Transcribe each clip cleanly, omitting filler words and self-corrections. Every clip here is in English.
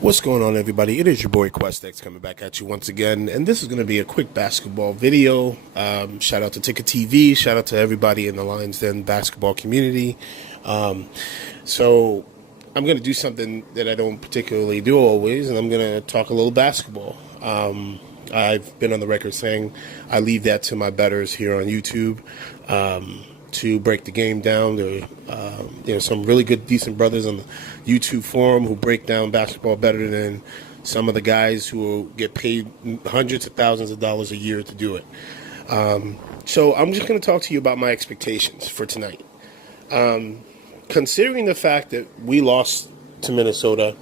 What's going on, everybody? It is your boy QuestX coming back at you once again, and this is going to be a quick basketball video. Shout out to Ticket TV, shout out to everybody in the Lions Den basketball community. So I'm going to do something that I don't particularly do always, and I'm going to talk a little basketball. I've been on the record saying I leave that to my bettors here on YouTube. To break the game down. There are some really good, decent brothers on the YouTube forum who break down basketball better than some of the guys who get paid hundreds of thousands of dollars a year to do it. So I'm just going to talk to you about my expectations for tonight. Considering the fact that we lost to Minnesota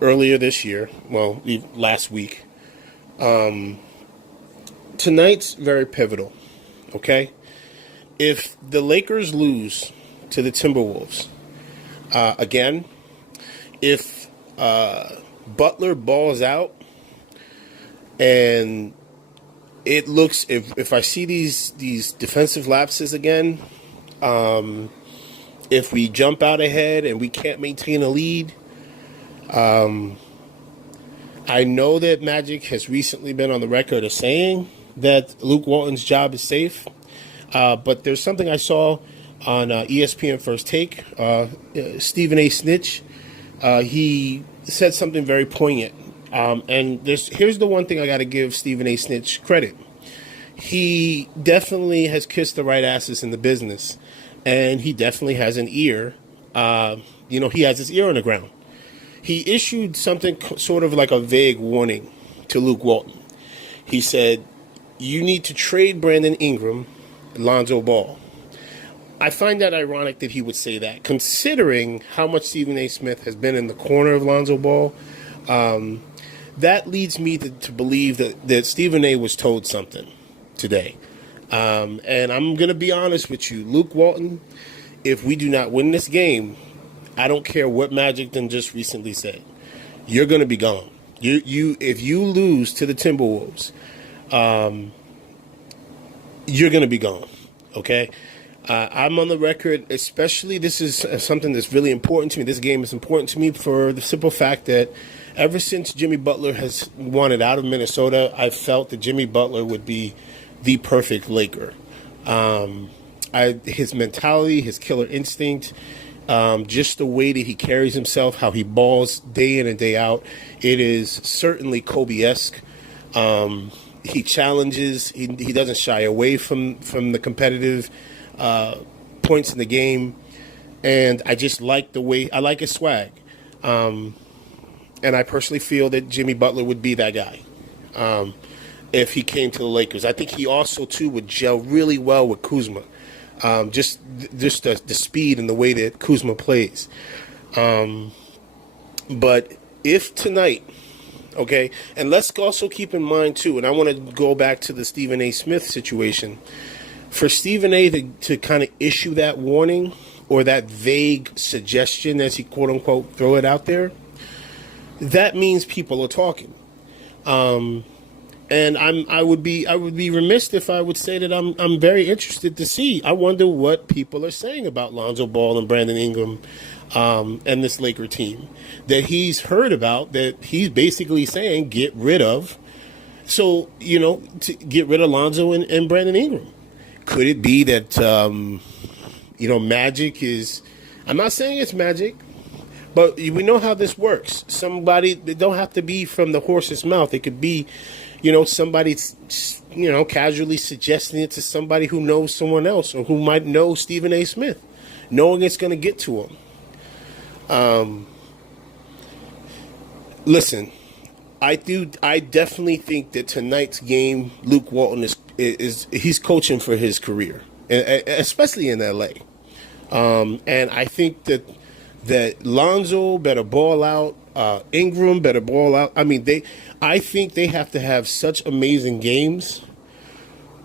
earlier this year, well, last week, tonight's very pivotal, okay? If the Lakers lose to the Timberwolves, again, if Butler balls out and it looks, if I see these defensive lapses again, if we jump out ahead and we can't maintain a lead, I know that Magic has recently been on the record of saying that Luke Walton's job is safe. But there's something I saw on ESPN First Take. Stephen A. Snitch, he said something very poignant. And here's the one thing I got to give Stephen A. Snitch credit. He definitely has kissed the right asses in the business, and he definitely has an ear. He has his ear on the ground. He issued something sort of like a vague warning to Luke Walton. He said, "You need to trade Brandon Ingram, Lonzo Ball." I find that ironic that he would say that, considering how much Stephen A. Smith has been in the corner of Lonzo Ball. That leads me to believe that Stephen A. was told something today. And I'm going to be honest with you, Luke Walton, if we do not win this game, I don't care what Magic then just recently said, you're going to be gone. If you lose to the Timberwolves, you're going to be gone, okay? I'm on the record, especially this is something that's really important to me. This game is important to me for the simple fact that ever since Jimmy Butler has wanted out of Minnesota, I felt that Jimmy Butler would be the perfect Laker. His mentality, his killer instinct, just the way that he carries himself, how he balls day in and day out, it is certainly Kobe-esque. He challenges. He doesn't shy away from the competitive points in the game, and I just like the way I like his swag. And I personally feel that Jimmy Butler would be that guy if he came to the Lakers. I think he also too would gel really well with Kuzma. Just the speed and the way that Kuzma plays. But if tonight. Okay, and let's also keep in mind, too, and I want to go back to the Stephen A. Smith situation. For Stephen A. to kind of issue that warning or that vague suggestion, as he quote-unquote throw it out there, that means people are talking. And I would be remiss if I would say that I'm very interested to see. I wonder what people are saying about Lonzo Ball and Brandon Ingram and this Laker team that he's heard about, that he's basically saying get rid of. So, to get rid of Lonzo and Brandon Ingram. Could it be that, Magic is, I'm not saying it's Magic, but we know how this works. Somebody, they don't have to be from the horse's mouth. It could be, somebody, casually suggesting it to somebody who knows someone else or who might know Stephen A. Smith, knowing it's going to get to him. Listen, I definitely think that tonight's game, Luke Walton he's coaching for his career, especially in LA. And I think that Lonzo better ball out, Ingram better ball out. I mean, I think they have to have such amazing games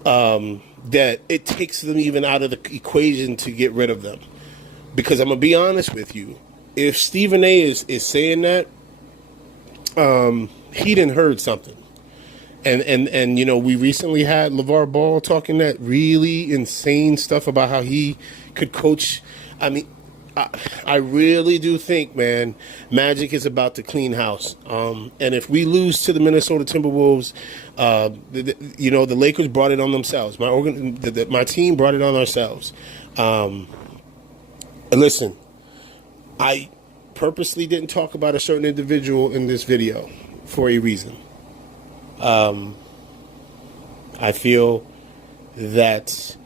that it takes them even out of the equation to get rid of them. Because I'm gonna be honest with you, if Stephen A. is saying that, he didn't heard something. And we recently had LeVar Ball talking that really insane stuff about how he could coach. I mean, I really do think, man, Magic is about to clean house. And if we lose to the Minnesota Timberwolves, the Lakers brought it on themselves. My team brought it on ourselves. And listen, I purposely didn't talk about a certain individual in this video for a reason. I feel that,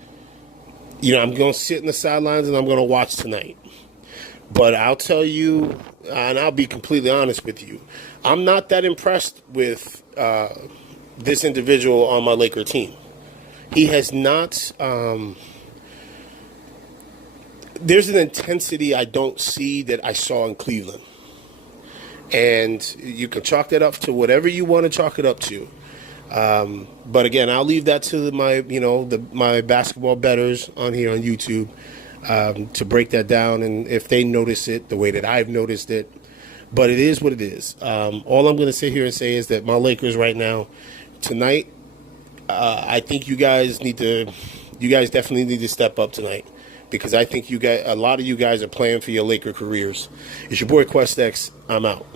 I'm going to sit in the sidelines and I'm going to watch tonight. But I'll tell you, and I'll be completely honest with you, I'm not that impressed with this individual on my Laker team. He has not. There's an intensity I don't see that I saw in Cleveland. And you can chalk that up to whatever you want to chalk it up to. But again, I'll leave that to my basketball bettors on here on YouTube to break that down, and if they notice it the way that I've noticed it. But it is what it is. All I'm going to sit here and say is that my Lakers right now, tonight, I think you guys definitely need to step up tonight, because I think a lot of you guys are playing for your Laker careers. It's your boy QuestX. I'm out.